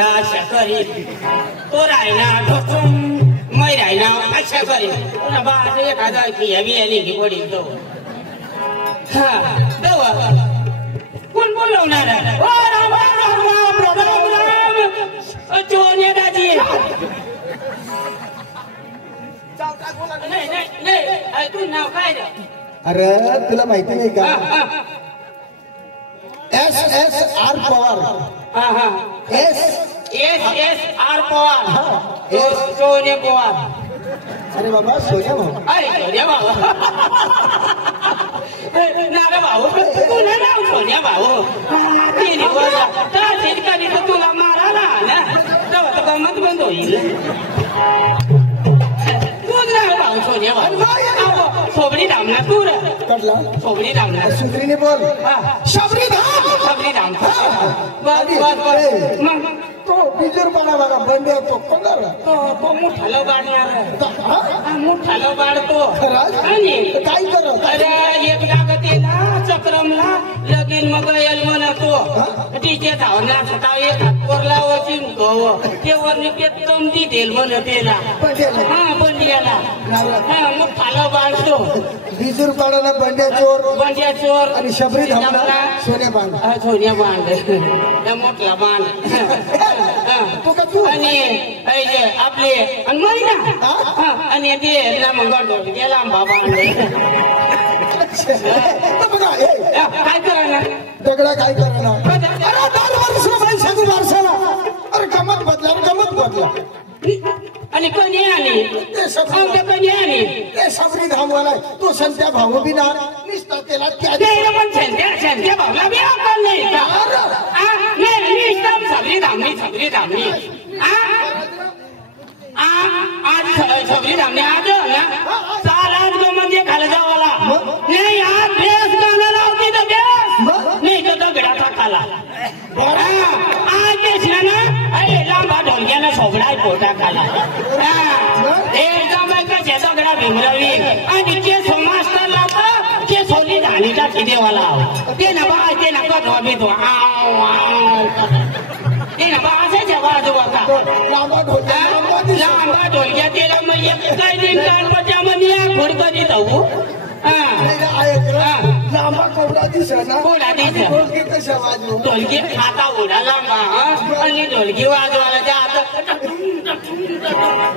घोडा अशा करी तो रायना ठोकून मै रायना अशा करी पुन्हा बाज एखादा खिया बियाली की पडी तो हा तेव्हा कोण बोलवणार ओ राम राम राम राम राम चोने दाजी नाही नाही नाही तू नाव काय रे अरे तुला माहिती नाही का SSR पवार हा हा SSR पवार सोने पवार अरे बाबा सोन्या भाऊ अरे सोन्या भाऊ नारा भाऊ तुला नाव सोन्या भाऊ तिने बोला तर ठिकाणी तर तुला मारायला ना तेव्हा तर गमत बंद होईल तूच नाव भाऊ सोन्या भाऊ सोबडी धामना तू रे कटला सोबडी धामना सुत्रीने बोल शबरी धाम बस बस बस मग तो बिजूर बघा बंडे तो कोणाला तो मोठाला बाडणार मोठाला बाडतो आणि काय करत अरे एकदा ते ना चक्रमला लगीन मग येल म्हणतो तिचे धावना सकाळ एक हात कोरला वचिन गव ते वरनी ते तमती देल म्हण त्याला हा बंडियाला हा मोठाला बाडतो बिजूर पाडाला बंड्या चोर आणि शबरी धामला सोन्या बांध सोन्या बांध मोठला बांध आणि आपले महिना आणि ते मग गेला बाबा काय करायला दगडा काय करायला अरे गमत बदला आणि कणी आली कणी आली ते सबरी धामवाला तो संत्या भाऊ बी ना निसता त्याला पण संत्या भाऊला बी अक्कल नाही सबरी धामणी आज सबरी धामणी आज ना चाल आज मध्ये खाला जावाला नाही आज बेस गाणं लावते तर बेस नाही तर दगडाचा खाला आज बेस ना अरे लांबा ढोलक्यानं सोगडा पोटा खाला एकदम कशा दगडा भिमरवी आणि के सोमास्तर लावता के सोली धाणीचा देवाला ते ना बा ते ना कधवा बिधवा ते ना बा असायच्या बाजूला लांबा ढोलक्या त्याला मग काय दिन काढपाच्या मध्ये खोड कधी जाऊ लांबा कोबडा दिसना कोणा दिस कशा वाजू ढोलकी आता उडा लांबा आणि ढोलकी वाजवायला त्या आता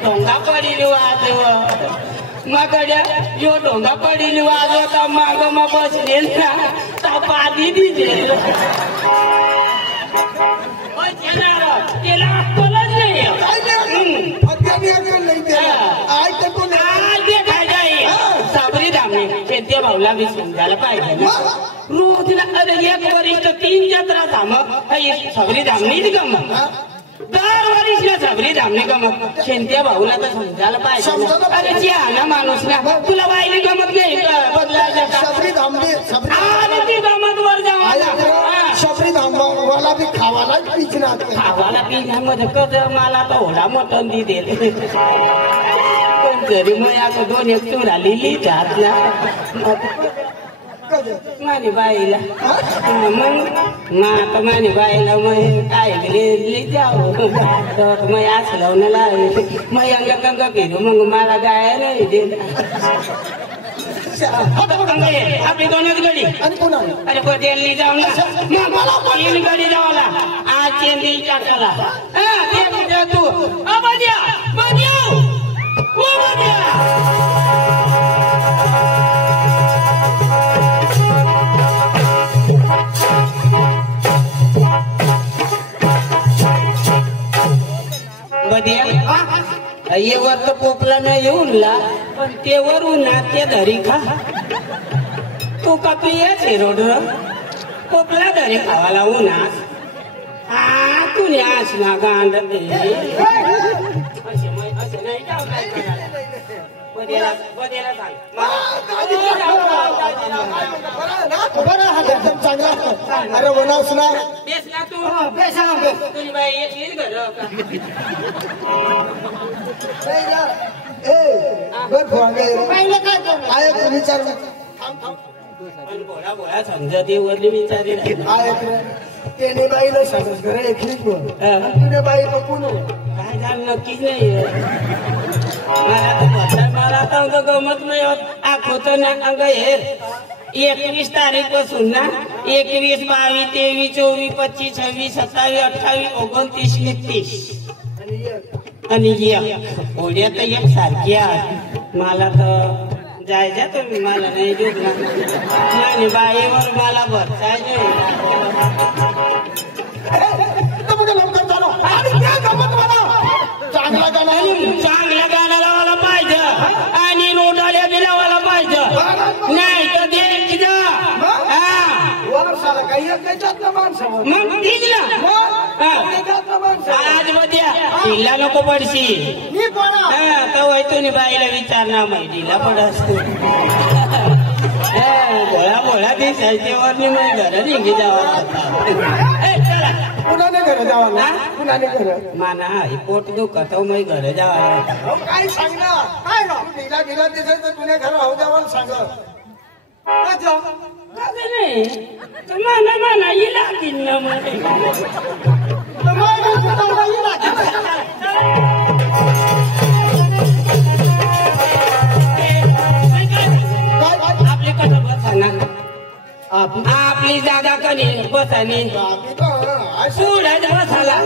ढोंगा पडील वाजव मग जो ढोंगा पडील वाजवता माग मग बसलेल ना तापा आधी दिसेल त्याला अक्कलच नाही सबरी धामणी शेती भाऊला बी समजायला पाहिजे रोजला अरे एक वरिष्ठ 3 जत्रा धाम सबरी धामणीच गमत दर वरिष्ठ सबरी धामणी गमत शेंत्या भाऊला तर समजायला पाहिजे अरे ना माणूस ना तुला वाईली गमत नाही बदलायला सबरी धामणी ती गमत वर जावा सबरी धामवाला बी खावाला पिचना खावाला पिण्यामध्ये कद मला तर ओढा मटण दी देते पण जरी मग आता 2 एक चुरा लिहिली जात ना मानी बाईला मग आता मानी बाईला मग काय जावं तर मग असलं ना लावे मग अंग फिरू मग मला गाय नाही दे आपली 2च गडी आणि कोणा अरे कोणी जाऊ ना मला 3 गडी जावला आज चेंदी टाकाला तू बद्या ये वर तर पोपला नाही येऊन ला पण ते वरून नात्य धरी खा तू का पियाचे रोड पोपला धरी खावाला उन्हास तू न्यास ना गांड चांगला अरे वनास ना बेस ना तू तुझी बाई येईल घर बर विचार पण भोळा भोळा समजते वरली विचारी त्याने बाईला सांगत घरा एकलीच बोल तुझ्या बाई कोण काय झालं नक्कीच नाही मला आता अंग गमत नाही होत आखवतो ना अंग हेर 21 तारीख पासून ना 21, 22, 23, 24, 25, 26, 27, 28, 29, 30 आणि ओढ्या तर एक सारखी आहे मला तर जायच्या तुम्ही मला नाही देत ना बाईवर मला भरताय चांगल्या गाणं लावायला पाहिजे आणि रोडाल्या बी लावायला पाहिजे नाही तर देख जा मग ठीक ना आज मध्ये तिला नको पडशी तर तुम्ही बाईला विचारणार माहितीला पडस भोळा भोळा दिसायच्यावर मग घर निघी जावा कुणाने घर जावा कुणाने घर माना पोट दुखत मग घर जावा काय सांग ना काय गेला गेला दिसायचं तुला घर राहू जावा सांग नाही माना माना इला किन्न मध्ये आपली कसं बसाना आपली जागा कधी बसानी पुढे बसाला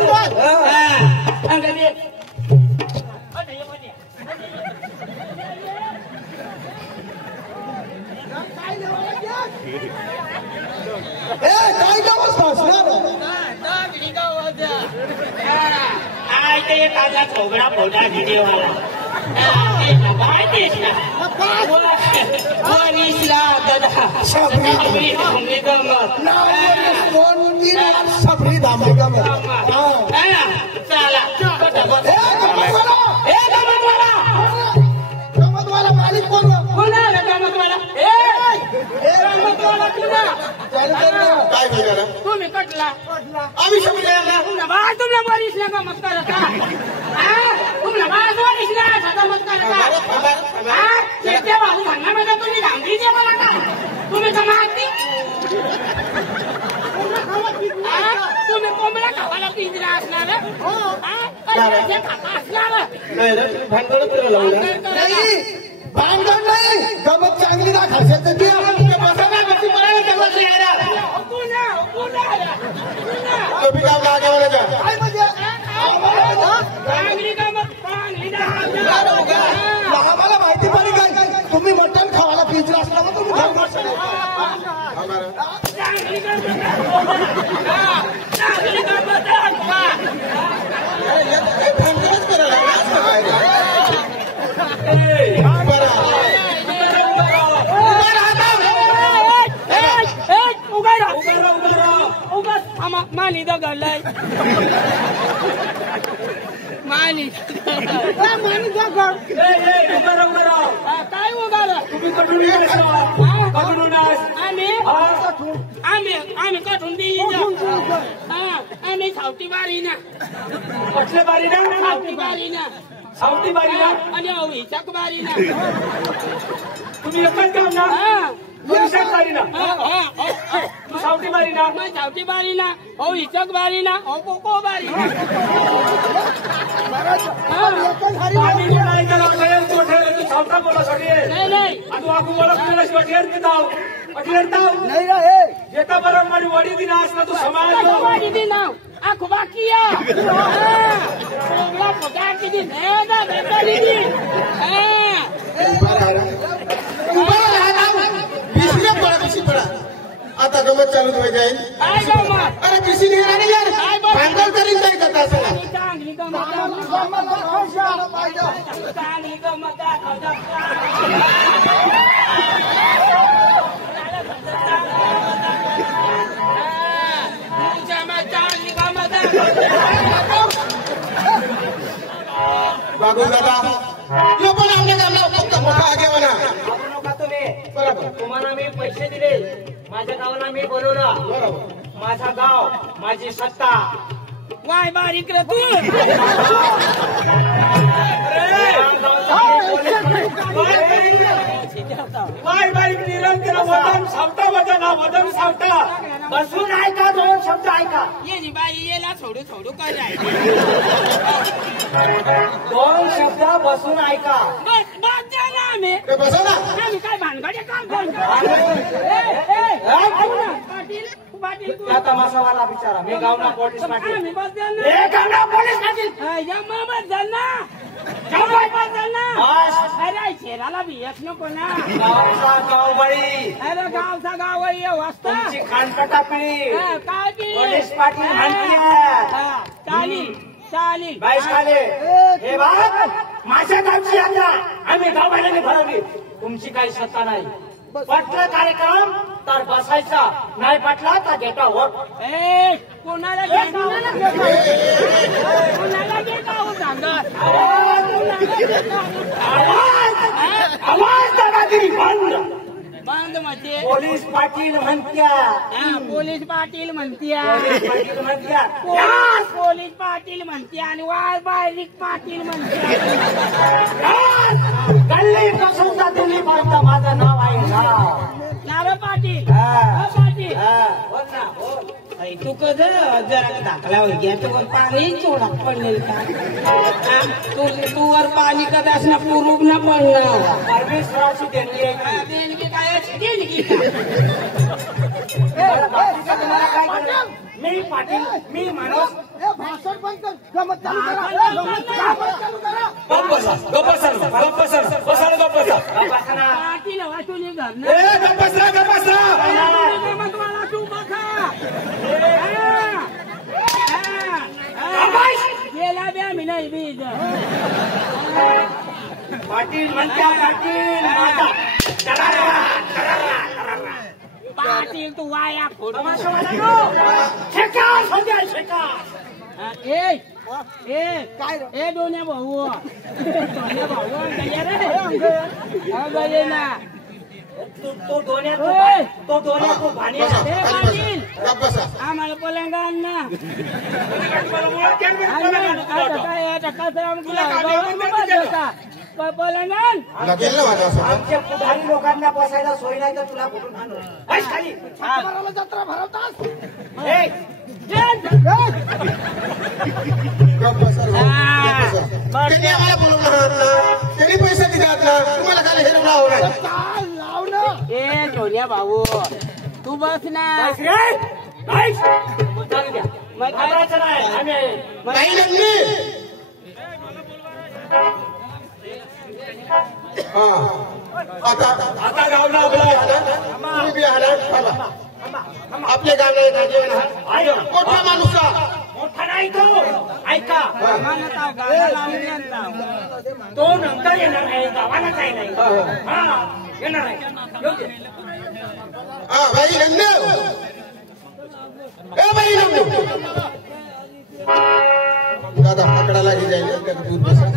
काय एखादा छोकरा फोटा व्हिडिओला वरिसला दादा सबरी धामली चला गमतवाला मालिक कोण कोणाला गमतवाला काय बोलला तुम्ही कटला आम्ही समजायला तुम्हाला वरिसला गमत करता तुम्हाला वरिसला गमत करता त्या बाजू भांडणामध्ये तुम्ही धांगली जे मला का तुम्ही जमाती तुम्ही कोंबड्या खावायला पिंजरा असणार असणार भांडण नाही गमत चांगली ना खायचं मला माहिती पडली काय तुम्ही मटण खावायला पिंजरा असला तुम्ही मानी दगडलाय मानी काय उगाला तुम्ही आम्ही कठून आम्ही सावटी बारी ना कसले बारी ना सावटी बारी ना सावटी बारी ना आणि हिचक बारी ना तुम्ही एकच काम ना हिचक बारी ना तू सावटी बारी ना मैं सावटी बारी ना हिचक बारी ना कोको बारी सावटा बोला नाही नाही तू आगू बोला नाही रे येता बरोबर माझी वडी दिना असला तू समाज वाडी दी नाव आखो बाकिया प्रोग्राम पगार किती नेदा बेकारी दी आता गमत चालू होय जाईल काय गमत अरे पिसी नाही राणी यार भांडण करीन काय करता असं चांगली गमत चांगली गमत बाबू दादा यो पण आमच्या गावला फक्त मोठा आगे म्हणा नका तुम्ही बरोबर तुम्हाला मी पैसे दिले माझ्या गावाला मी बोलवलं बरोबर माझा गाव माझी सत्ता वाय बारीक रे तू बारीक निरंतर सावटा वदना वदन सावटा बसून ऐका 2 शब्द ऐका ये बाई येला सोडू सोडू काय 2 शब्द बसून ऐका बस बस द्या आम्ही बसा ना आम्ही काय भानगडे काम त्या तमाशावाला बिचारा मी गावना पोलीस पाटील आम्ही बस द्या ना ए गावना पोलीस पाटील या मामा जाना अरे शेराला भी एक नको ना गावचा गावबळी अरे गावचा गाव वाजता तुमची खानपटा पिढी काय पोलीस पाटील म्हणतीये चालील चालील बाईस खाले हे बघ माझ्या गावची यात्रा आम्ही गाववाल्यांनी भरवली तुमची काही सत्ता नाही पटलं कार्यक्रम तर बसायचा नाही पटला तर घेता होत कोणाला कोणाला घेता सांगत आवाज दादागिरी बंद बंद म्हणजे पोलीस पाटील म्हणत्या पोलीस पाटील म्हणत्या पाटील म्हणत्या पोलीस पाटील म्हणत्या आणि वाय बारीक पाटील म्हणत्या गल्ली कसून दिल्ली पर्यंत माझं नाव आहे नाव पाटील पाटील तू कध जरा दाखला हो गया तू पाणी चोडा पडलेल का तू वर पाणी कदाच ना पूर्व ना पडणं परमेश्वराची देणगी आहे देणगी काय देणगी मी पाटील मी माणूस भाषण बंद कर गमत चालू करा पाटील वाचून घर गेला ब्या मी नाही बीज पाटील म्हणत्या पाटील तू वाया फोड ए दोन्या भाऊ गले ना तो दोन्या भाणी पाटील आम्हाला पलंगान ना पलंगान आमच्या पुढारी लोकांना बसायला सोय नाही तर तुला कुठून आणू खाली जत्रा भरवतात त्यांनी आम्हाला बोलवलं त्यांनी पैसा दिला तुम्हाला काय हे लावलं ए सोन्या भाऊ तू बस ना नाही लागली आता गावला तुम्ही बी आला आपल्या गावला मोठा माणूस मोठा नाही तो ऐका तो नंतर येणार आहे गावाला काही नाही येणार आहे भाई भाई दादा पकडायला जाईल दूध बसा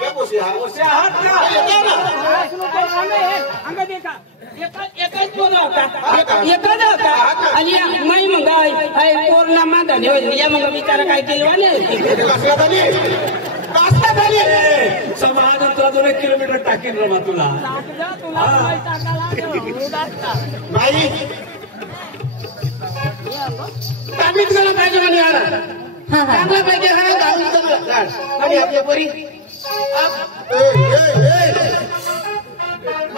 क्या पोसे आहात? पोसे आहात का? येतो ना. एकच पोर होता एकच होता आणि माई मग पोरला माझा या मग बिचारा काय केलं कसला झाली कसला झाली समाज तुला 2 किलोमीटर टाकेल रमा तुला नाही आम्ही तुला पाहिजे म्हणे आला चांगला पाहिजे हा आम्ही तुला आणि आपल्या परी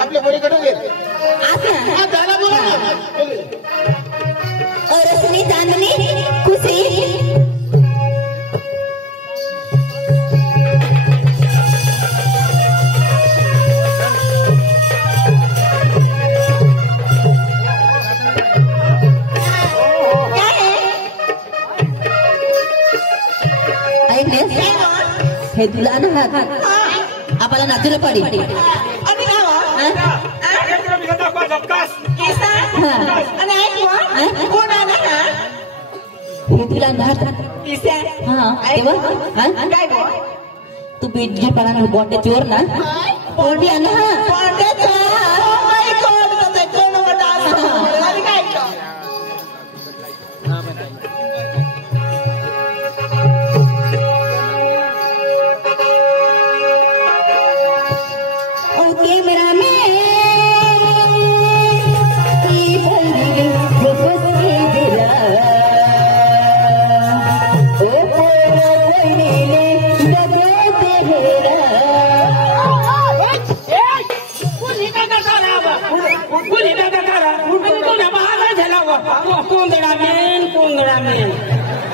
आपल्या परीकडे घे त्याला बोला ना रश्मी चांदनी खुशी हे तुला ना आपल्याला नाचलं पाडी हे तुला तू बीट पाला बॉन्डे चोर ना बॉन्डे ना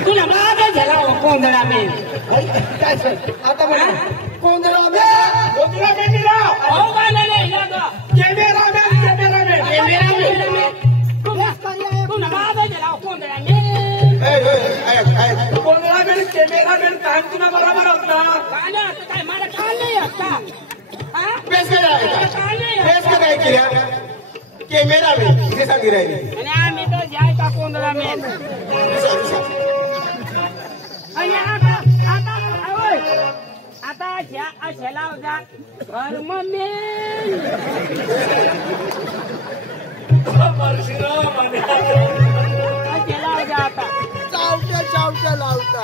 तुला माझा झाला कोंदडा मी आता म्हणा कोंदडा तुला माझा झाला कोंदडा कोणाला कॅमेरामॅन काम तुला बरोबर होता काय मला काल नाही असता बेस काय केल्या कॅमेरा हे सांगी राहिली आणि आम्ही तर जायचा कोंदडा मेन आणि आता अशाला जा धर्म मेन अशाला जा आता चावट्या लावता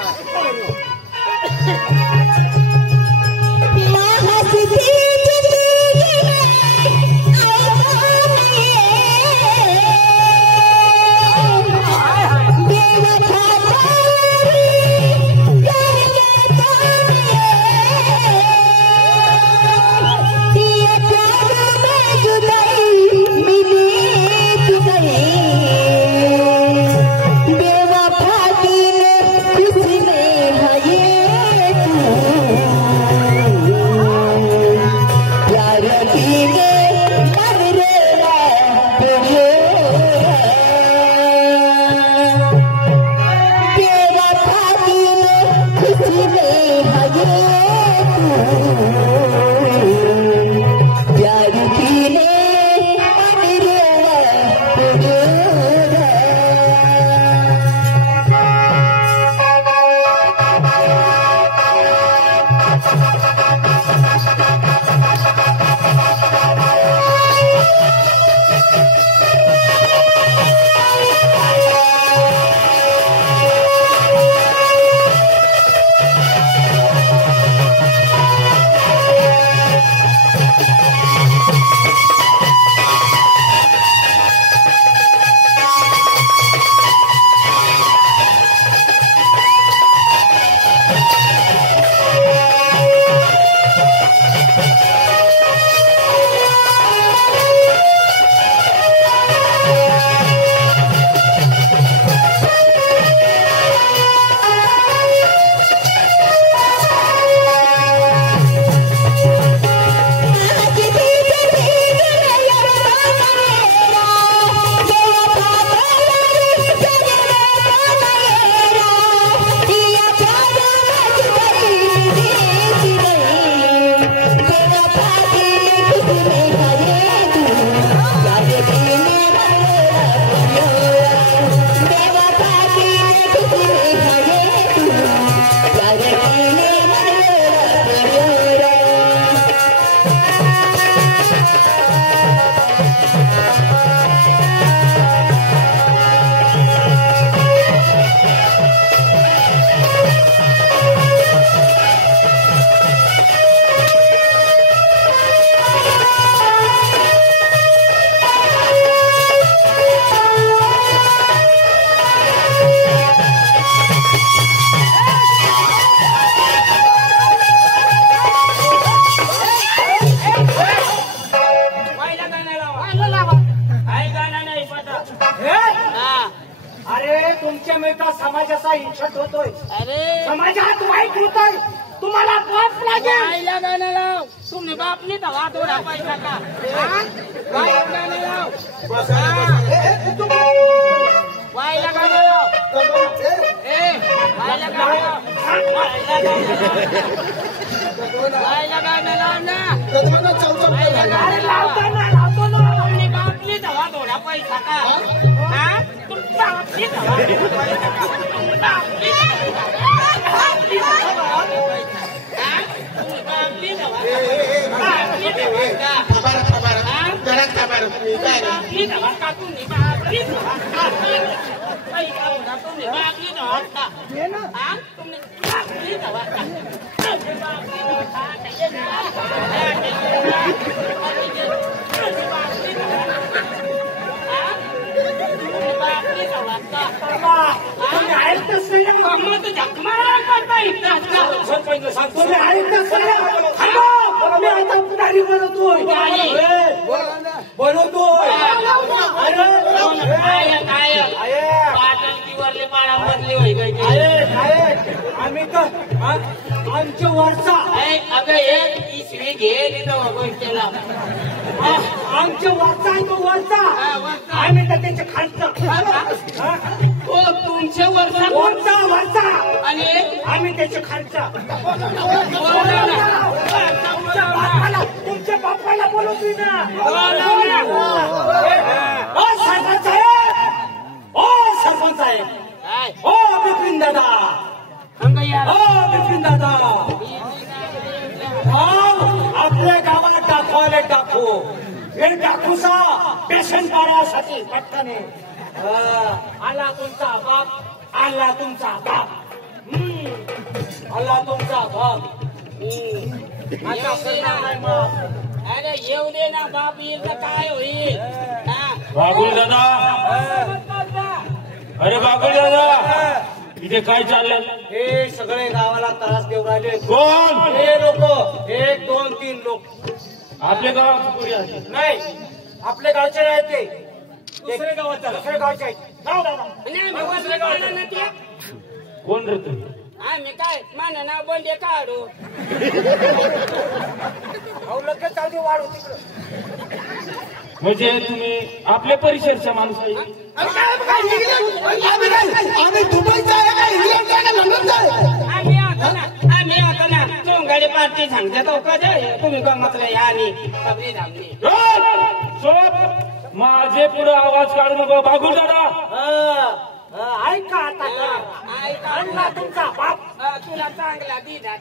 देवा फातीन किसने है ये तू मिळता समाजाचा हिंसक होतोय, अरे समाजात वाईट होतोय, तुम्हाला पाप लागेल. आईला गाणं लाव. तुम्ही बापनी दवा थोडा पैसा का वाईला गाणं लाव. वाईला गाणं लाव. ए वाईला गाणं लाव. वाईला गाणं लाव ना. लावतो ना. तुम्ही बापनी दवा थोडा पैसा का तुमचा बापनी दवा आम्ही तर आमच्या वरचा अगं एक इसवी घे गोष्टीला आमच्या वरचा आहे तो वरचा, आम्ही तर त्याच्या खालचं. हो तुमच्या वरचा वरचा वरचा आणि आम्ही त्याच्या खालचा. तुमच्या बापाला बोलवतोय ना. ओ सरपंच साहेब, ओ सरपंच साहेब, ओ बिपिन दादा, ओ बिपिन दादा, आपल्या गावात दाखवायला टाकू. हे टाकूसा पेशंट पाण्यासाठी पटकने आला तुमचा बाप, आला तुमचा बाप, आला तुमचा बाप. अरे येऊ दे ना बाप येईल तर काय होईल. बागुल दादा, अरे बागुल दादा, इथे काय चाललंय? हे सगळे गावाला त्रास देऊ राहिले. कोण? हे लोक, 1 2 3 लोक. आपल्या गावात कोणी आहे? नाही, आपल्या गावचे आहेत ते. दुसरे गावाचे आहेत. नाव दादा. कोण रे तू? आम्ही काय मान नाव बंडे काढू. अहो लगेच जाऊ दे, वाढू तिकडं. म्हणजे तुम्ही आपल्या परिसरचा माणूस आहे? आम्ही दुबईचा आहे का इंग्लंडचा आहे का लंडनचा आहे? आम्ही आता ना चोंगाडी पार्टी सांगते तो कधी तुम्ही गमतलं या आणि सबरी धामली. सोप, माझे पुढे आवाज काढू नको बागुल दादा. ऐका आता, आणला तुमचा बाप. तुला चांगला दिला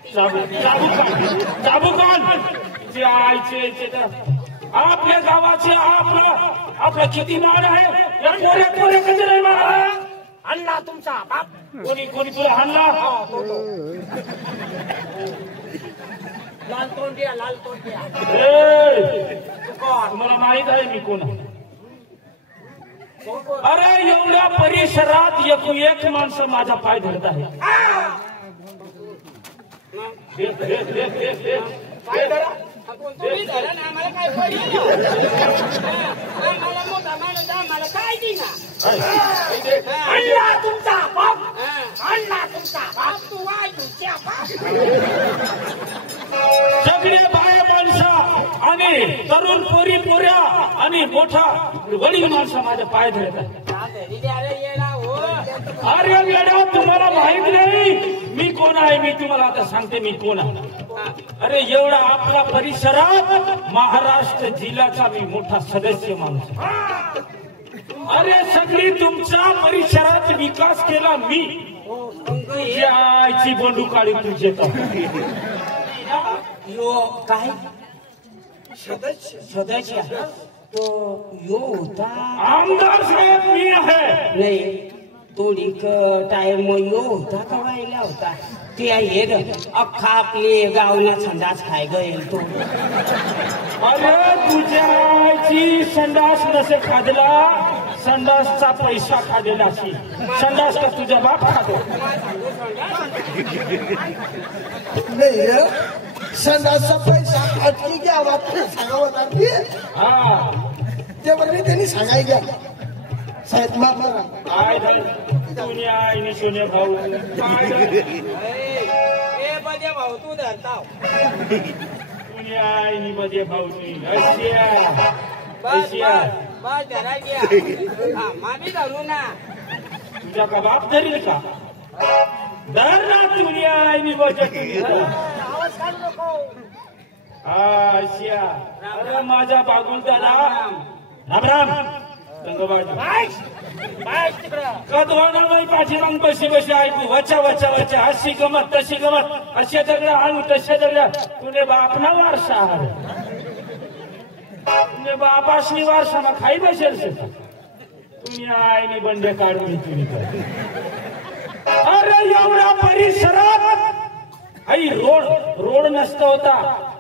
चाबू कान आईचे आपल्या गावाचे आपला किती मान आहे? या पोऱ्या कधी नाही मारा. आणला तुमचा बाप. कोणी तुला हाणला? लाल तोंडिया, लाल तोंडिया. तुम्हाला माहित आहे मी कोण आहे? अरे एवढ्या परिसरात एक माणसं माझा पाय धरत आहे. काय करा? तुम्ही धरण आम्हाला काय पडलं. आम्हाला मोठा माणूस आम्हाला काय दिना. आणला तुमचा बाप. आणला तुमचा बाप. तू वाय तुझ्या बाप. सगळे बाया माणसं आणि तरुण पोऱ्या आणि मोठा वडील माणसं माझ्या पाय धरत आहे. अरे मॅडम, तुम्हाला माहित नाही मी कोण आहे? मी तुम्हाला आता सांगते मी कोण आहे. अरे एवढा आपला परिसरात महाराष्ट्र जिल्ह्याचा मी मोठा सदस्य माणूस. अरे सगळी तुमच्या परिसरात विकास केला मी. तुझ्या आईची बंडू काढी तुझे काय सदस्य तो यो होता आमदार साहेब मी आहे. नाही थोडी टाइम यो होता का व्हायला होता ते हे अख्खा आपले गावला संडास खाय गईल तो. अरे तुझ्या आईची संडास नसे खादला, संडासचा पैसा खादेला. संडास का तुझा बाप खातो? नाही रे, संडासचा पैसा अटकी घ्यावा सांगावं लागते. हा ते बरोबर त्यांनी सांगाय घ्या. साहेब माफ करा. काय तुम्ही आहे नि सोने भाऊ ए बजे भाऊ तू धरताव तुम्ही आहे नि बजे भाऊ बस धरा घ्या मामी धरू ना तुझ्या का बाप धरील का धर ना तुम्ही आहे नि बजे अरे माझ्या बागुलदारा राम राम पाठी मग बशी बशी ऐकू वचा वचा वचा अशी गमत तशी गमत अशा दगड्या आणू तशा दगड्या तुझे बाप ना वारसा तुझे बापासनी वारसा ना खाई बसेल तुम्ही आईनी बंडे काढून तुम्ही अरे एवढा परिसरात आई रोड नसता होता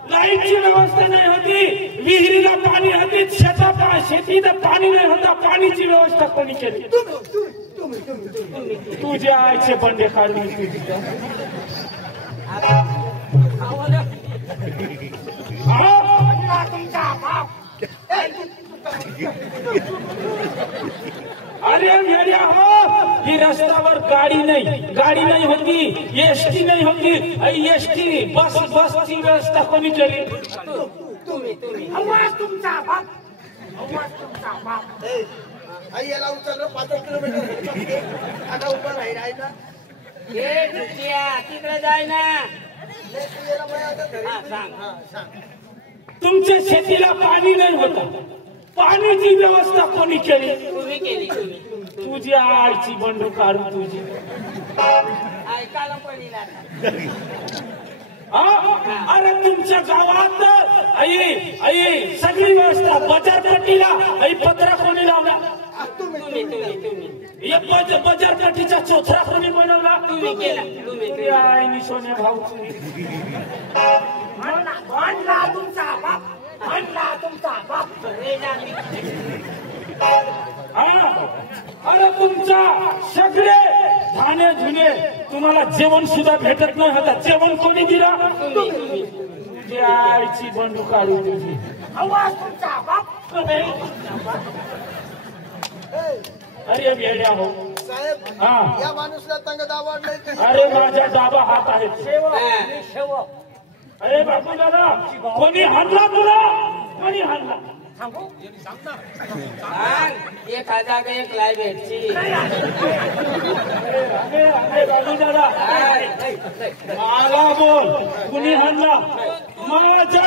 लाईटची व्यवस्था नाही होती विहिरीला पाणी होती शेतीला पाणी नाही होता पाणीची व्यवस्था कोणी केली तुझ्या आईचे बंडे काढून अरे मेल्या हो ही रस्त्यावर गाडी नाही होती एसटी नाही होती एसटी बसची व्यवस्था कोणी केली तुमचा बाप आई याला उचललं 5 किलोमीटर आता उभं राहील आहे ना. तिकडे जाय ना तुमच्या शेतीला पाणी नाही होतं पाण्याची व्यवस्था कोणी केली तुम्ही केली तुझ्या आईची बंडू काढून तुझी ऐकायला पडला अरे तुमच्या गावात आई सगळी व्यवस्था बाजारपेठीला आई पत्रा कोणी लावला बाजारपेठीचा चोथरा कोणी बनवला तुम्ही केला तुम्ही आईनी सोन्या भाऊ म्हणला तुमचा बाप अरे तुमचा सगळे धाने धुणे तुम्हाला जेवण सुद्धा भेटत नाही होता जेवण कोणी दिला तुझ्या आईची बंडू काढू तुझी तुमचा बाप अरे वेड्या हो साहेब हा या माणूसला तंग दावडलंय. अरे माझ्या डाबा हात आहे अरे बापू दादा कोणी हाणला तुला कोणी हाणला एक हजार एक लाय भेटची बापू दादा मला बोल कुणी हाणला माझ्या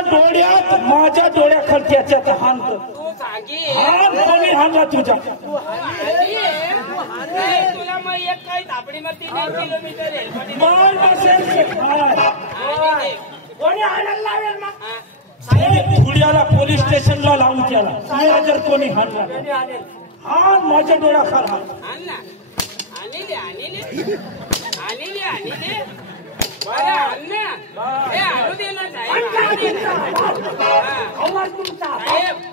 डोळ्याखाली त्याच्यात हाणत तू सांगी कोणी हाणला तुझ्या तुला मग एक काही धापडी मग 3 किलोमीटर मार बसेल कोणी आणायला लावेल मग पुण्याला पोलीस स्टेशनला लावून त्याला तुला जर कोणी हाणला हा माझ्या डोळ्याखाली हाण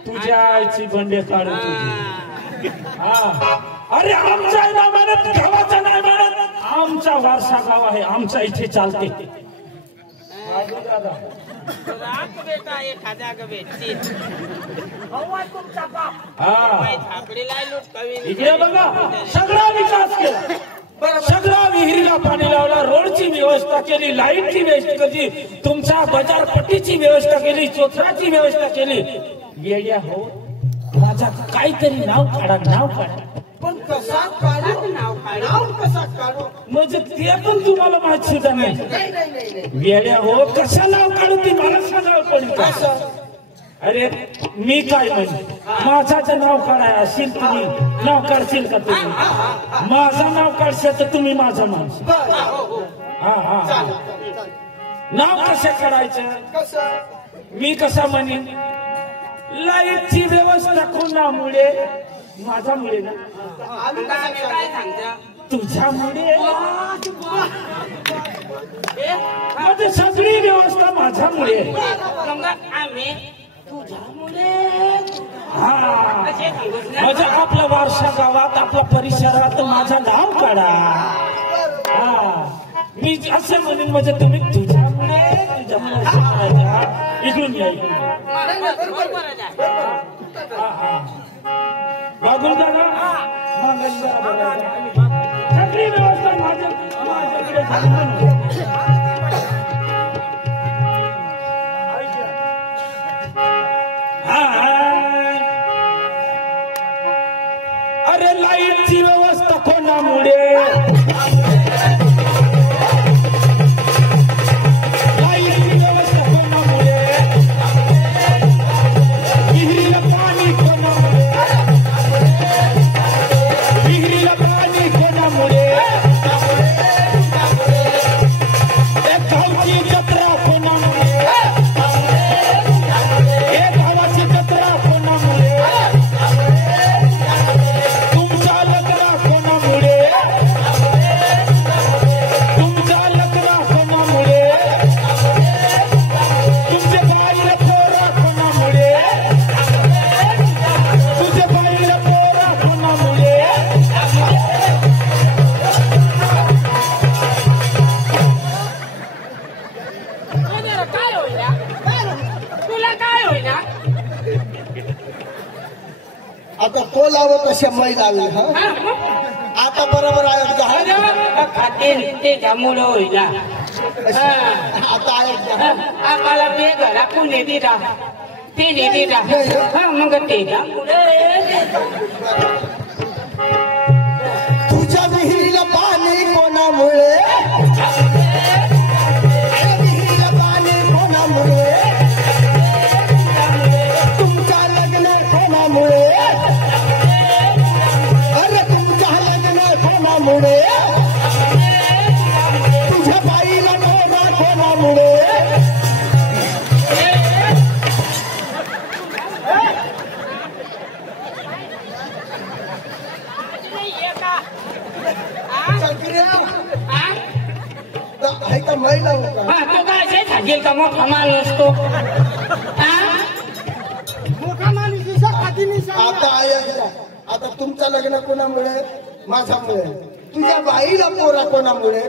तुझ्या आईची बंडे काढून तुझी अरे आमच्या नाही म्हणत गावाचा नाही म्हणत आमचा वारसा गाव आहे आमच्या इथे चालते बेटा एक हजार भेटची तुमचा बाप थापडीला लूट कवी इकडे बघा सगळा विकास केला सगळा विहिरीला पाणी लावला रोडची व्यवस्था केली लाईटची व्यवस्था केली तुमच्या बाजारपट्टीची व्यवस्था केली चोथराची व्यवस्था केली येड्या हो माझा काहीतरी नाव काढा पण कसा काढू नाव कसा काढू म्हणजे ते पण तुम्हाला माहित सुद्धा नाही वेड्या हो कसा नाव काढू ती मला सांगावं पडेल कसं अरे मी काय म्हणजे माझाचं नाव काढाय असेल तुम्ही नाव काढशील का तुम्ही माझं नाव काढशील तर तुम्ही माझा माणूस हा नाव कसं काढायचं मी कसा म्हणेन लाईटची व्यवस्था कोणामुळे माझ्यामुळे ना काय सांगता तुझ्यामुळे माझी सगळी व्यवस्था माझ्यामुळे आम्ही तुझ्यामुळे हा म्हणजे आपल्या वारसा गावात आपल्या परिसरात माझं नाव काढा हा मी असं म्हणेन म्हणजे तुम्ही तुझ्यामुळे इकडून या बरोबर आहे. वागून जा ना सगळी व्यवस्था माझ्याकडे झाली म्हणून. अरे लाईटची व्यवस्था कोणामुळे आता तो लावत तशा मै लावली हा आता बरोबर आहे त्याच्यामुळं होईना आता आहे आम्हाला ते घरा कोणी दिला ते दिला मग त्याच्यामुळे तुझ्या विहिरीला पाणी कोणामुळे विहिरीला पाणी कोणामुळे तुमच्या लग्न कोणामुळे अरे तुमच्या लग्न कोणामुळे तुझ्या बाईला नवरा कोणामुळे आहे का महिला होता तो काय सांगेल का मोठा माणूस तो आता आहे आता तुमचं लग्न कोणामुळे माझ्यामुळे तुझ्या बाईला पोरा कोणामुळे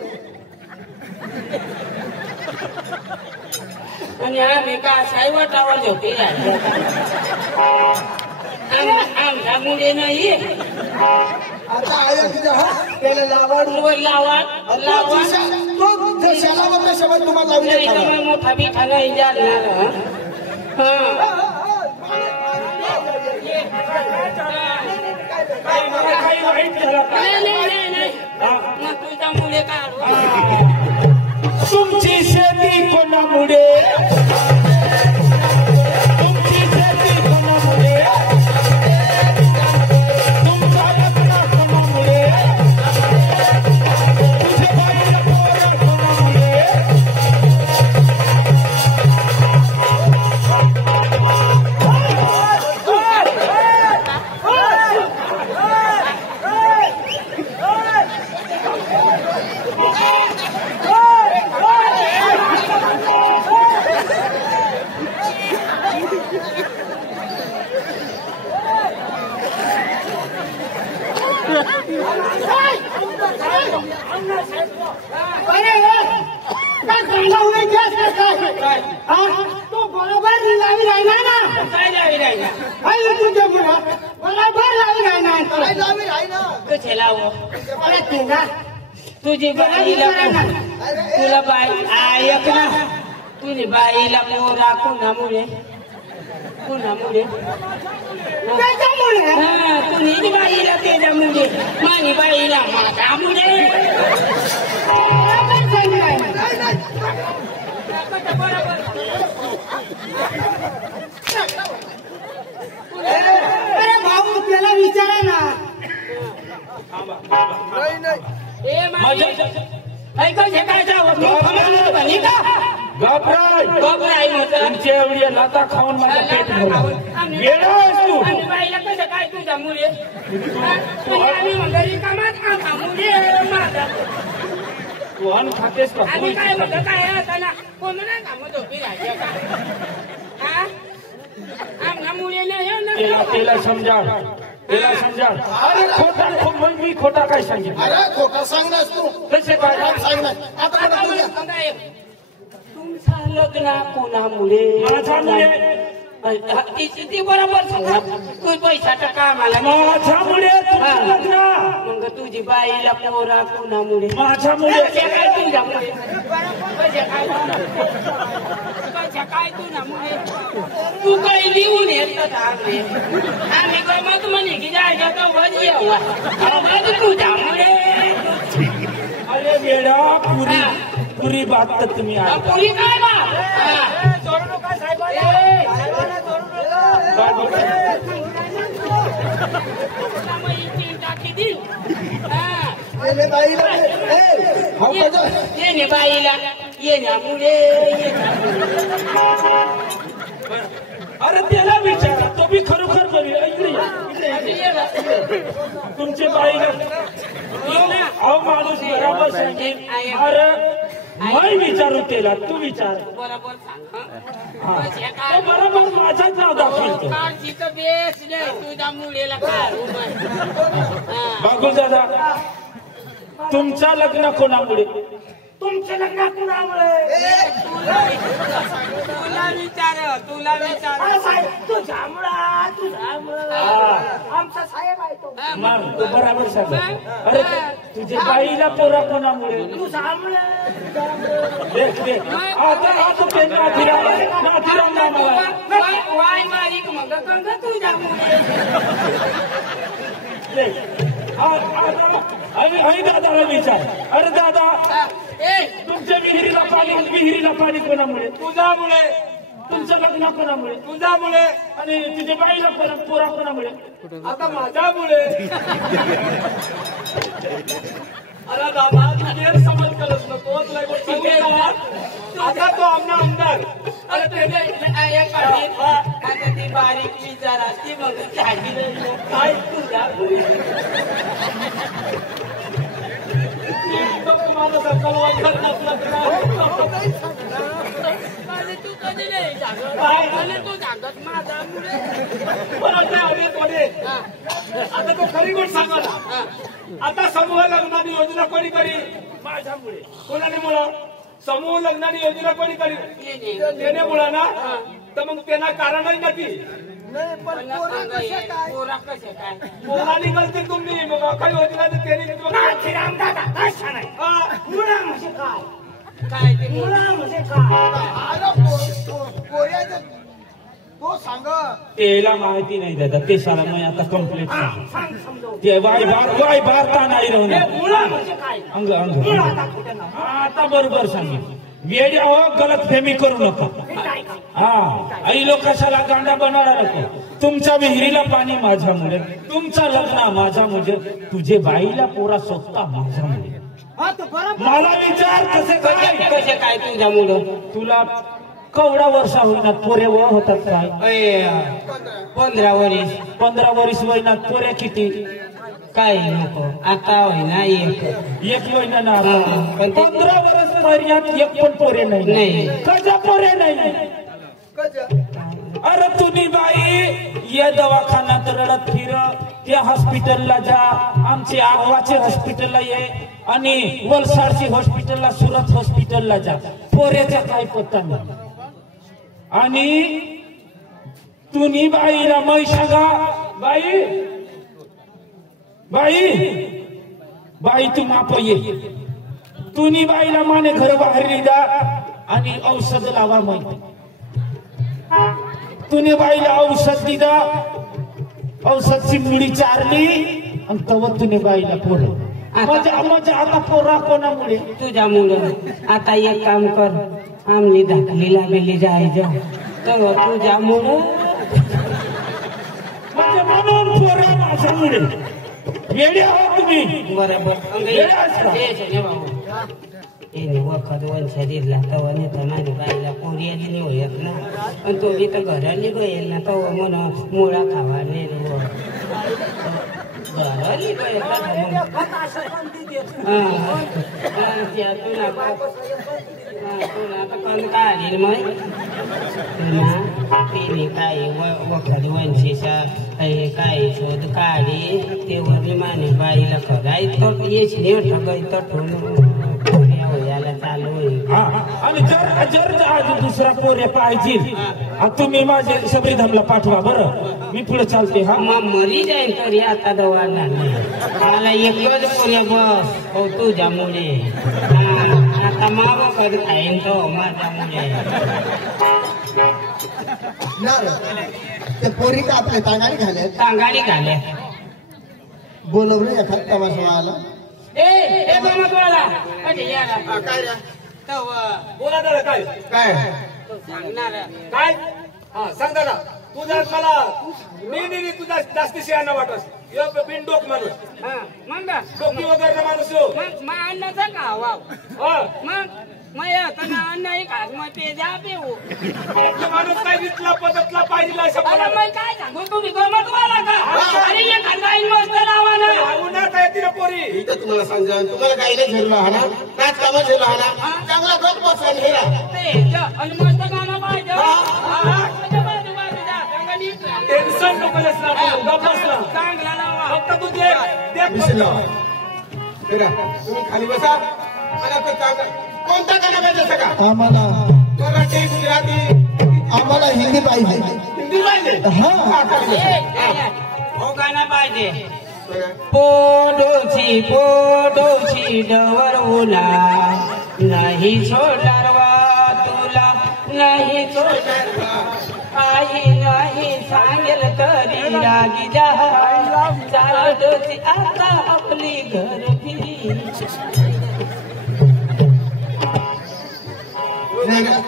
आणि आम्ही का साईवटावर झोपी आमच्या मुळे नाही आता आहे त्याला लावा लावा लावा तुम्हाला लावली मोठा बिठा नाही जाणार तुझ्या मुळे काय तुमची शेती कोणामुळे तुमची शेती कोणामुळे तुमचा लग्न कोणामुळे तुझ्या बाईला पोरं कोणामुळे तू बरोबर लावी राहणार ना काय लावी राहिला तुझ्या बरोबर लावी राहणार कसे लाव तुझी बाईला तुला बाई ऐक ना तुझी बाईला मोरा कोणामुळे कोणामुळे तुझी बाईला त्याच्यामुळे माझी बाईला माझ्यामुळे अरे भाऊ त्याला विचारा ना ऐकायचे काय म्हणे का घाबराय तुमच्या एवढ्या लाता खाऊन माझ्या पेट गेलास तू बाईला कसं काय तुझ्यामुळे आम्ही वगैरे कामात आम्हामुळे माझा तू अन्न खातेस का आम्ही काय म्हणतो काय असताना कोण नाही कामत झोपी राहायचं का आम्हामुळे नाही त्याला समजा त्याला समजा अरे खोटा मी खोटा काय सांगितलं अरे खोटा सांगणार तू कसे काय सांगणार आता तुमचा लग्न कोणामुळे माझ्यामुळे ती बरोबर सांगा तू पैशाचं कामाला माझ्यामुळे तुमचं लग्न मग तुझी बाईला पोरा कुणामुळे माझ्यामुळे काय तुझ्यामुळे काय तुझ्यामुळे तू काही लिहून येत आम्ही गमत म्हणे की जायचं तर वजी हवा तुझ्यामुळे अरे वेळा पुरी बात तर तुम्ही पुरी काय बा सोडू नका साहेब ये बाईला येण्यामुळे अरे त्याला विचारा तो बी खरोखर बरी तुमचे बाईला अहो माणूस बरोबर सांगेल अरे मी विचारू त्याला तू विचार बरोबर तो बरोबर माझाच नाव दाखवतो बेस नाही तुझ्या मुलीला काय बागू दादा तुमचं लग्न कोणामुळे तुमचं लग्न कुणामुळे तुला विचार आमचा साहेब आहे तो मग तू बरोबर सांग अरे तुझ्या बाईला पोरा कोणामुळे तू सामळे देख आता ते वाय बारीक मग तुझ्या आणि दादाला विचार अरे दादा तुमच्या विहिरीला पाणी कोणामुळे तुझ्यामुळे तुमचं लग्न कोणामुळे तुझ्यामुळे आणि तुझ्या बाईला पोरा कोणामुळे आता माझ्यामुळे अरे दादा तुझे समज करत नको आता तो आमदार अरे ती बारीक विचार असते मग काय तुझ्या तू कधी नाही तू सांगत माझा आता तो खरी गोष्ट सांगा ना आता समूह लग्नाची योजना कोणी करी माझ्यामुळे कोणाने मुळे समूह लग्नाची योजना कोणी करी त्याने मुळे ना तर मग त्यांना कारणच नाही कोणाने गलती तुम्ही मग अखा योजना त्याने काय तो सांग त्याला माहिती नाही दादा ते साला मी आता कम्प्लीट ते वाय भारता नाही राहून आता बरोबर सांगितलं वेड्या हो गलत फेमी करू नका आई लोक कशाला गांडा बनवणार नको तुमच्या विहिरीला पाणी माझ्यामुळे तुमचं लग्न माझ्यामुळे तुझे बाईला पोरा स्वतः माझ्यामुळे मला विचार कसे काय तुझ्या मुलं तुला कवडा वर्षा होईनात पोरे व होतात काय 15 वर्ष वयनात पोरे किती काय नको आता होईना एक महिना ना 15 वर्ष महिन्यात एक पण पोरे नाही कजा पोरे नाही अरे तुम्ही बाई ये दवाखान्यात रडत फिर त्या हॉस्पिटलला जा आमचे आव्हाचे हॉस्पिटलला ये आणि वलसाडची हॉस्पिटलला सुरत हॉस्पिटलला जा पोऱ्याचा काही पत्ता नाही आणि तुम्ही बाईला मै सांगा बाई तू माप ये तुम्ही बाईला माने घर बाहेर जा आणि औषध लावा माहिती तुने बाईला औषध दिलं औषधची मुडी चारली आणि तव तुने बाईला पोरं म्हणजे आता पोरा कोणामुळे तुझ्या मुलं आता एक काम कर आमनी धाकली लागली जायचं तर तुझ्या मुलं म्हणजे म्हणून पोरा माझ्यामुळे वेडे आहो तुम्ही वखत वंशा दिला तव नाही माझ्या बाईला पोरी आली नाही होत ना पण तो बी तर घराली गईल ना तव म्हण मुळा खावा नाही घराली गईल तुला आता पण काय मग तिने काय वखत वंशीचा काय शोध काढी ते वरली माने बाईला खराय तर येच नाही ठगाय तर ठेवून चालू होईल आणि जर आज दुसरा पोरे पाहिजे तुम्ही माझे शबरीधामला पाठवा बरं, मी पुढे चालते. हा मग मरी जाईन तरी आता दवाना मला एकच पुरे बस हो तुझ्यामुळे. आता मामा कधी खाईन तो माझ्यामुळे. ना ते पोरी का आपल्या तांगाडी घाले सांगाडी घाले बोलवलं एखाद तमाशा आला. ए मामा बोला अरे यार काय रे बोला दादा काय काय सांगणार काय हा सांग दादा. तुझा मला मी तुझा जास्ती शहाणा वाटस. बिनडोक माणूस, मग डोकी वगैरे माणूस हो. मग अन्नाचा का वाव हा. मग येताना अन्न खास मग ते जा पेऊ. तो माणूस काय दिसला पदतला पाहिजे अरे मग काय सांगू तुम्ही गमत वाला का? अरे एखादा मस्त लावा ना. उन्हात आहे तिला पोरी. इथं तुम्हाला सांगा, तुम्हाला काही नाही झेलला हा ना, नाच कामा झेलला हा ना, चांगला गप बसून हेरा. आणि मस्त गाणं पाहिजे. टेन्शन नको बसला चांगला लावा. फक्त तू देख विषय लावा. हेरा, तुम्ही खाली बसा. मला तो चांगला कोणता गाणं पाहिजे सगळा? आम्हाला मराठी, गुजराती, आम्हाला हिंदी पाहिजे. हिंदी पाहिजे. हा हो गाणं पाहिजे. पोडोची पोडोची डवरवला नाही सोडणार वा तुला नाही सोडणार. आई नाही सांगेल तरी रागी जा चालडोची आता आपली घर फिरी.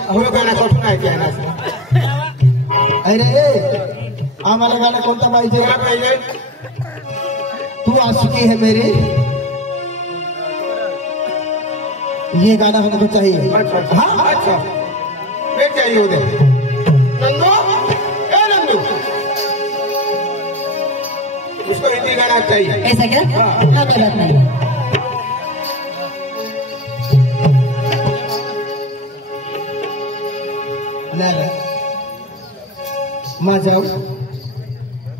हो गाणं कुठून ऐकायला? अरे आम्हाला गाणं कोणतं पाहिजे? काय पाहिजे? तू आशिकी है मेरी, ये गाना हमको चाहिए. हाँ अच्छा, मैं चाहिए उधर. नंदू, ए नंदू, उसको हिंदी गाना चाहिए. ऐसा क्या? हाँ कोई बात नहीं. माझ्या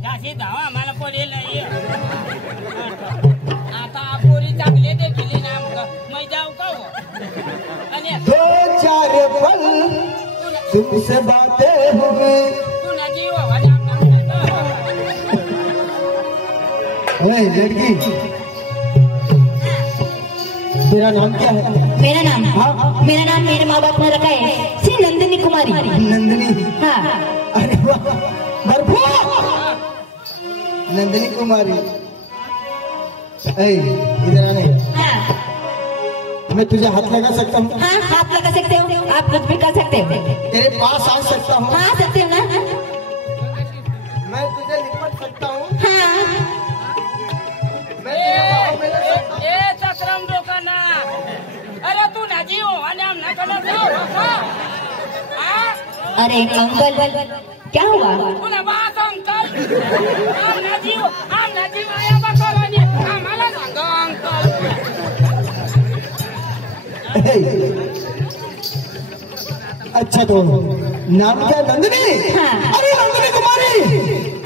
जाशी धावा मला पोरील आता पोरी चांगले देखील ना मग जाऊ का हो? आणि दो चार पल तुमसे बातें हुई. तुला जीव लड़की तेरा नाम क्या है? मेरा नाम मेरे माँ बाप ने रखा है श्री नंदिनी कुमारी. नंदिनी. हाँ. अरे वाह भरपूर. नंदिनी कुमारी. इधर आने. हाँ. मैं तुझे हाथ लगा सकता हूँ? हाँ हाथ लगा सकते हो, आप कुछ भी कर सकते हो. तेरे पास आ सकता हूँ? हाँ सकते हो ना. मैं तुझे लिपट सकता हूँ? हाँ. मैं तेरे बाहों में लग सकता हूँ? ए चक्रम दोकाना अरे तू ना जीव आणि आमना कलर अरे अंकल क्या हुआ? पुन्हा बात अंकल आमना जीव आया बकरानी आम्हाला सांगा अंकल. अच्छा तो नाम क्या? नंदिनी. हाँ. अरे नंदिनी कुमारी,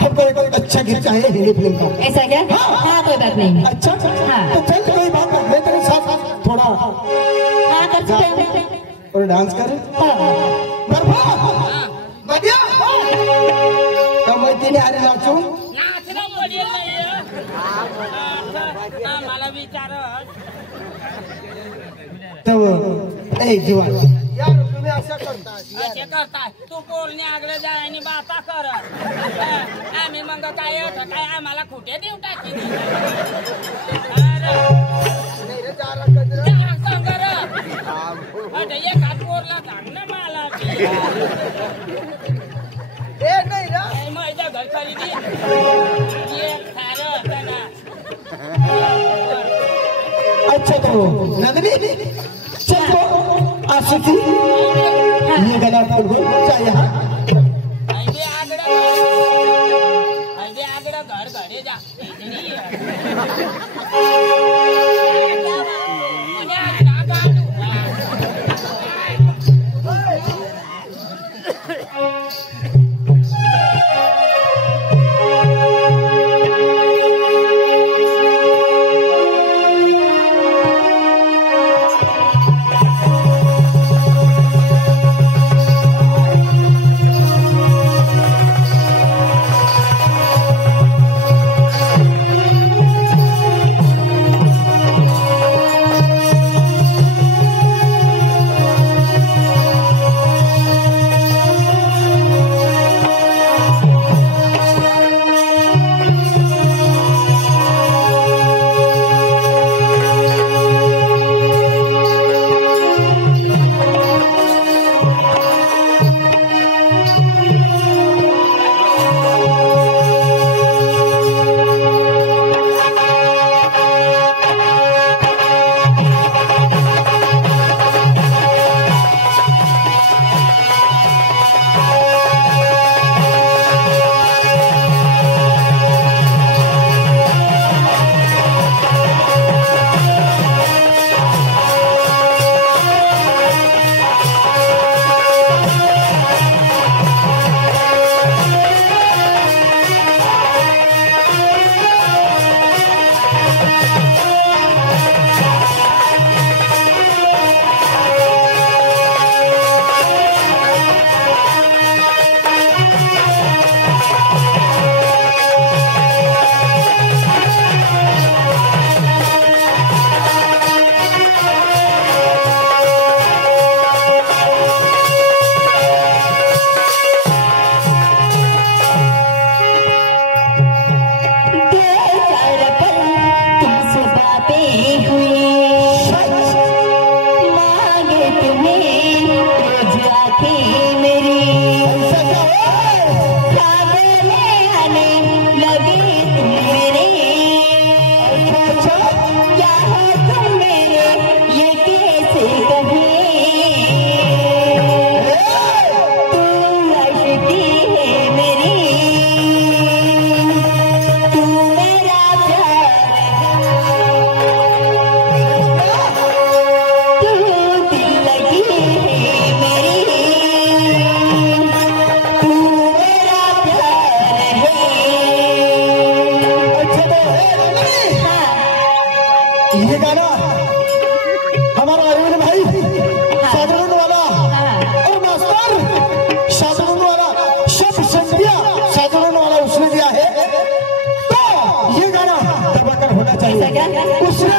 हमको एक अच्छा गीत चाहिए हिंदी फिल्म का. ऐसा क्या? हाँ कोई बात नहीं. अच्छा हाँ. तो चल कोई बात नहीं, मैं तेरे साथ थोड़ा हाँ कर सकते हो. और डांस कर. हाँ. बढ़िया. तो मैं तिने आने नाचू. नाचना पडेल नाही आम्हाला विचारत. तो जीवा यार तुम्ही असं करता. असे करताय तू पोरने आगळे जाय आणि बाता कर. आम्ही मग काय आम्हाला कुठे देऊ टाकी संगर एक हात पोरला सांग ना मला माझ्या घर खरेदी एक सारं होतं ना. अच्छा तो नंदिनी चल तो आशिकी ये गला पकड़ दो चाहिए. आगडं घर घडे जा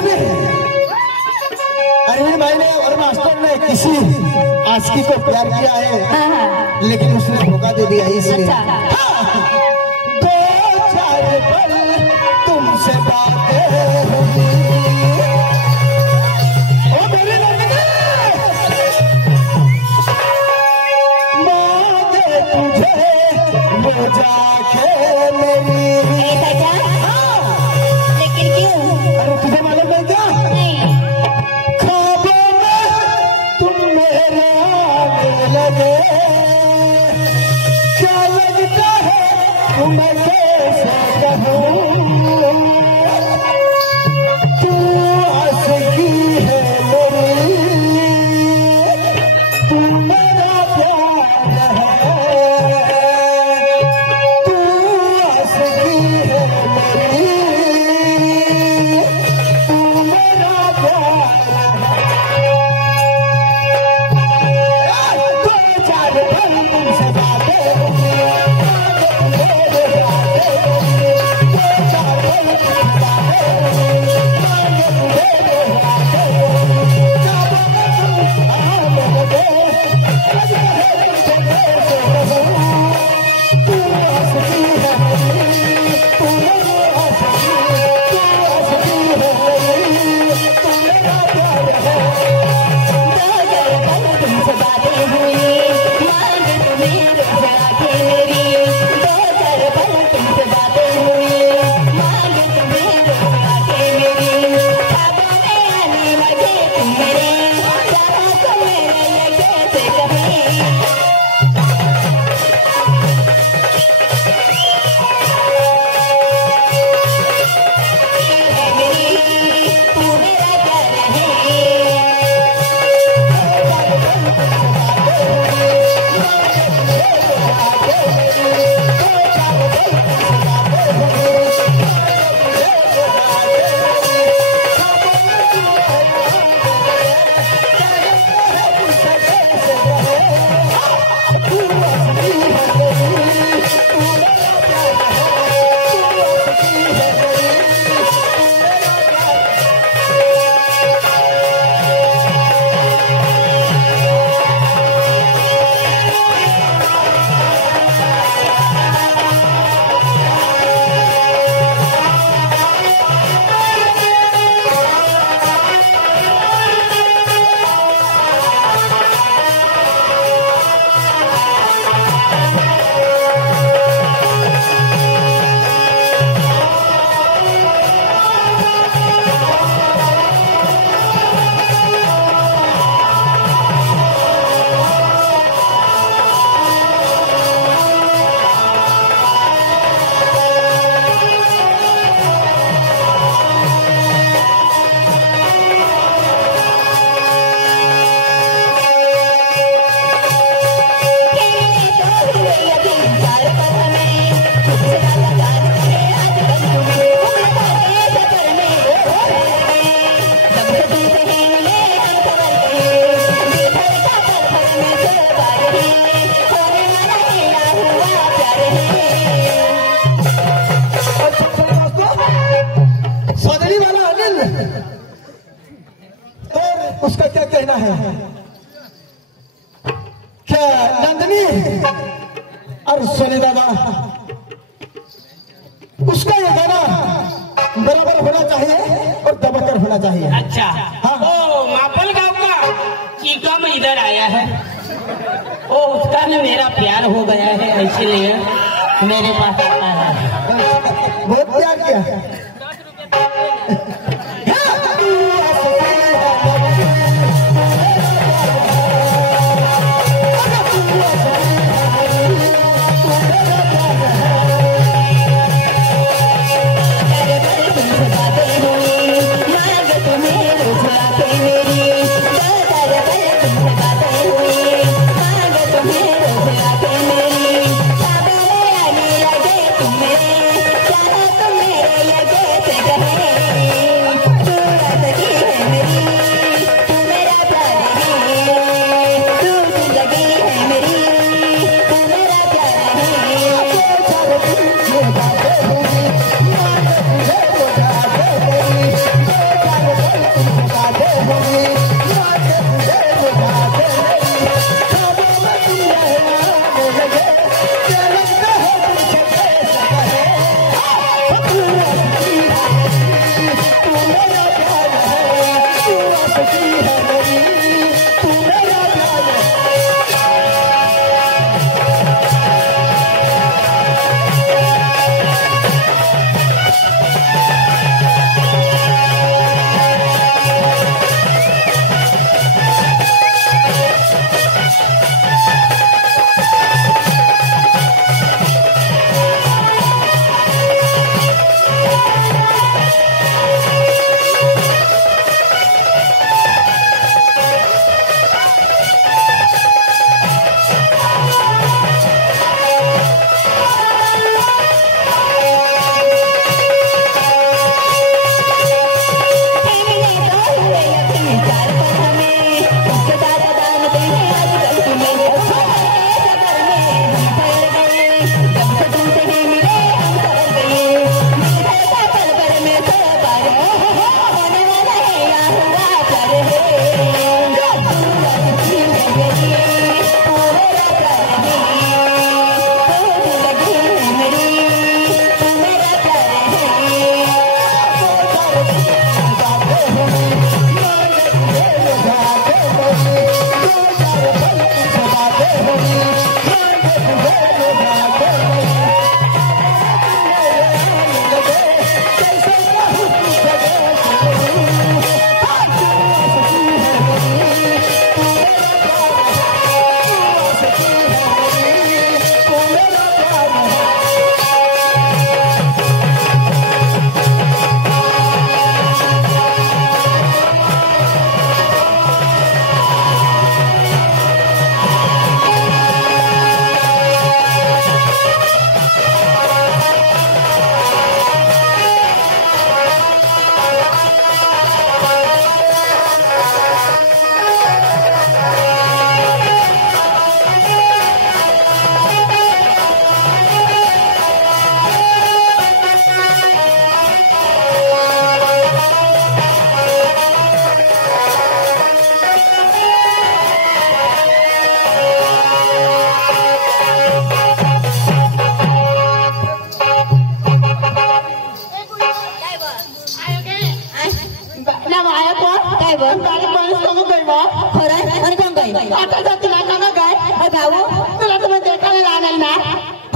भी अरविंद भाई ने और मास्टर ने किसी आशिकी को प्यार किया है, लेकिन उसने धोखा दे दिया इसलिए। दो चार पल तुमसे बातें होगी, ओ मेरी नंदनी, मांगे तुझे वो जाके मेरी। लेकिन क्यों? अरे तुझे मालूम है क्या? ख्वाबों में तुम मेरे आने लगे, क्या लगता है तुम्हें कैसे कहूँ, क्यों आशिकी है मेरी, तुम मेरा प्यार है, तू आशिकी है मेरी, तू मेरा प्यार है। दो चार पल तुमसे बातें होंगी, मेरे बातें होंगी, दो चार पल तुमसे बातें होंगी, मेरे बातें होंगी, क्या बोले तुम लगे, लगता है तुमसे कैसे कहूँ, तू आशिकी है मेरी, तू मेरी आशिकी, तू आशिकी है मेरी, तू मेरा प्यार है। तुमसे बातें हुई, मांगे तुम्हें रुक जाके मेरी। दो चार पल तुमसे बातें हुई, मांगे तुम्हें रुक जाके मेरी। ख्वाबों में आने लगे तुम मेरे, चाहा तो मेरे ये कैसे कहें। तू मेरा प्यार है। सौदरी वाला अनिल, और उसका क्या कहना है? क्या नंदनी और सोनी दादा, उसका ये गाना बराबर होना चाहिए और दबाकर होना चाहिए। अच्छा, हाँ। ओ मापल गांव का चीकम इधर आया है, ओ उसका ना मेरा प्यार हो गया है, इसलिए मेरे पास आता है। बहुत प्यार किया। तुम मेरे, चाहा तुम मेरे ये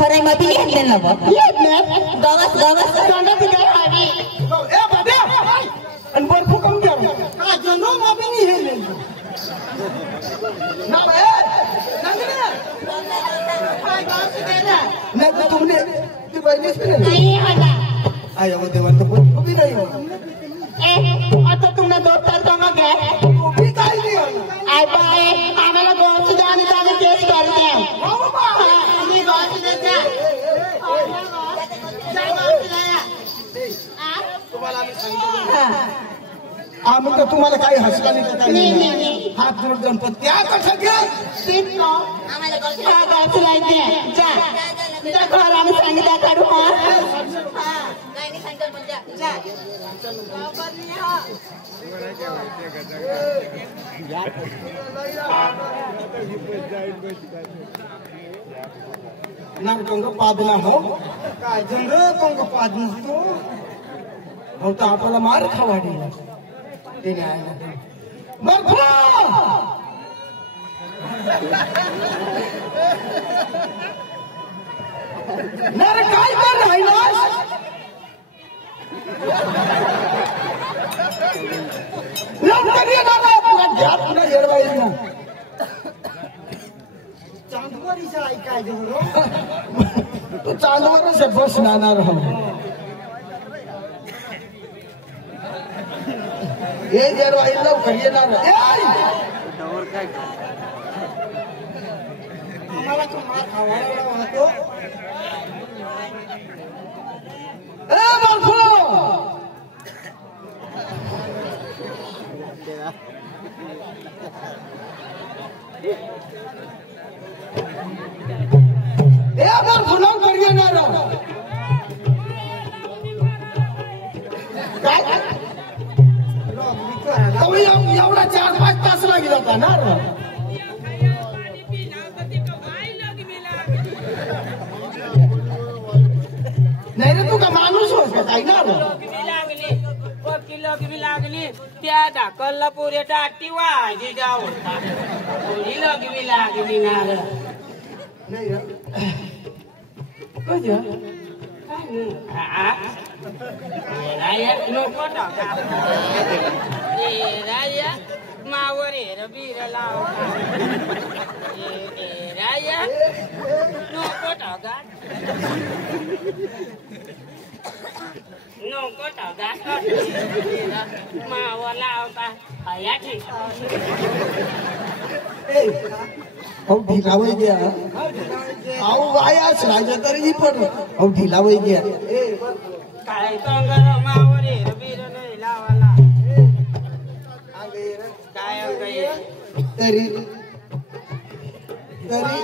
खराई मा पनि हेर्दैन अब येत नाही गवस गवस तोंडात काय आहे ए बाबा आणि बर्फू कोण द्या का जनरो माबी नाही हे ना बे नंदने काय गास दे ना नाही तर तुमने ती बहिणीच पण नाही आता आयो देवा तो उभी नाही हो ए आता तुमने डॉक्टर सांगा काय उभी काय नाही आय बाय आम्हाला गास द्या आणि त्याने केस करते हो बाबा मी गास देते तुम्हाला आम्ही सांगतो आम्ही तर तुम्हाला काही हसला नाही तर काही हात जोड गणपत त्या कसं घ्या आम्हाला गवस त्या गास लायते जा त्या घर आम्ही सांगितलं काढू हा नाही सांगतो म्हणजे जा नारकंग पादना हो काय जंग कंग पादना तो हो तर आपल्याला मार खावाडी त्याने आहे बर्फू नारे काय कर राहिलास लवकर ये ना पुरा घ्या पुरा येडवायला ना चांदवरीचा ऐकायचं बरोबर तो चांदवरच बस नाणार हो हे येडवायला लवकर येणार आम्हाला तो मार खावायला वाहतो ए बर्फू ए बर्फू लवकर येणार काय एवढा 4-5 तास लागेल होता ना नाही रे तू का माणूस होस का काही ना किलो लागली त्या ढाकलला पुरे टाटी वाजी जाऊ लगवी लागली ना नाही रे कसं नको टाका राया मावर हेर बीर लाव राया नको टाका नको टाका मावर लावता हया ठीक अहो ढिलावय गया अहो वायाच राजा तरी पण अहो ढिलावय गया काय कंगर मावर हेर बीर नाही लावाला काय तरी तरी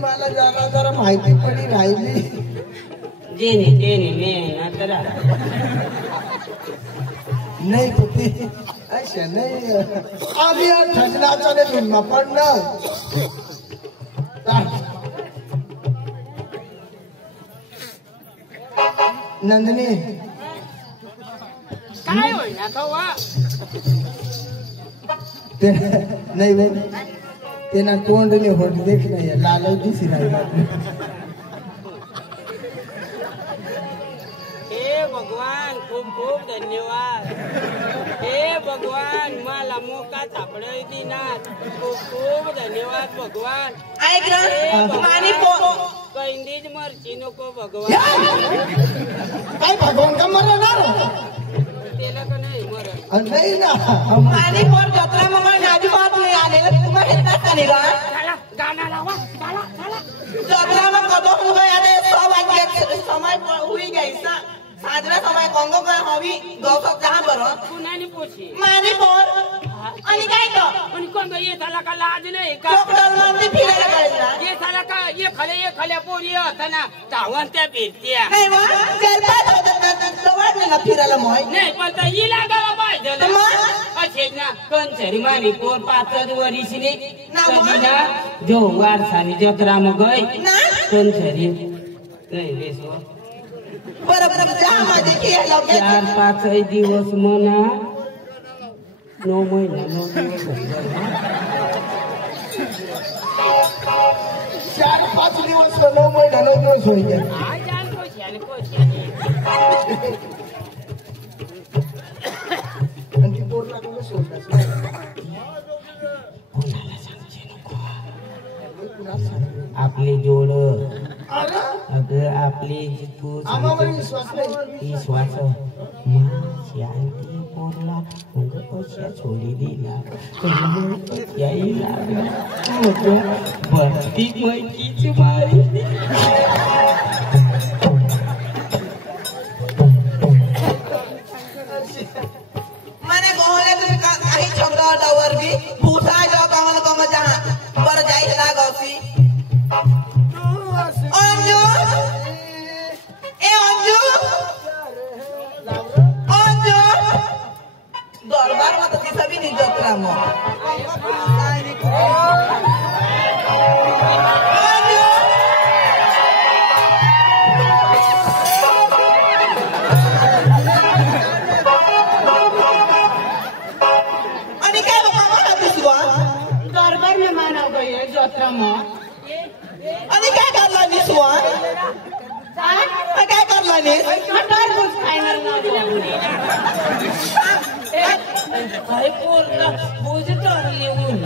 मला जरा माहिती पडी राहिली जेने मेहनत करा नाही कुठे अशा नाही आम्ही ठजनाचा नाही पडलं नंदिनी काय होईना कवा नाही बाई तेना तोंडने होत देख नाही लाल दिसी नाही हे भगवान खूप खूप धन्यवाद हे भगवान मला मोका सापडय दिनात खूप खूप धन्यवाद भगवान ऐक ना मानी कैंदीच मरची नको भगवान काय भगवान का मरणार त्याला का नाही मरत नाही ना मानी पोर जत्रा मग अजिबात नाही आलेलं तुम्हाला येतात का नाही चला गाणं लावा चला जत्रा मग कदो हुए अरे समय हुई गई सा साजरा समय कोंगो गए हवी गौसक कहाँ बरो कुणाने पोची मानी पोर आणि काय तो आणि कोण ये साला का लाज नाही का डॉक्टर मंदी फिरायला काढला ये साला का ये खल्या पोरी होता ना धावण त्या फिरत्या नाही वा करतात सवाड ना फिरायला मोय नाही पण तर हिला गावा पाहिजे ना असेच ना कंचरी मानी पोर 5 वर्षीने कधी ना जो वारसानी जत्रा मग गई ना कंचरी नाही बेसवर बरोबर जा माझे केला 4-5 दिवस म्हणा 9 महिना 9 दिवस झाले. 4-5 दिवस 9 महिना 9 दिवस होईल. आणि ती पोरला कोण सोडतात कोणाला सांगते नको. कुणाला सांगते? आपली जोड अरे अगं आपली तू आम्हावर विश्वास नाही. विश्वास शांती पोरला मग कशा छोडी दिला याही लागला भक्ती मैकीची मारी. मैंने गोहले तुम काही छोकरा डावर भी भूसा जो कमल कम जहां बर जाई ला गौसी अंजू ए अंजू अंजू दरबार में तो किसी भी नहीं जतरा मो दरबार में मानव गई है जोत्रा में. आणि काय करला निसवा काय करला नि टरबूज खायला लागला. पोरला भुज तर लिहून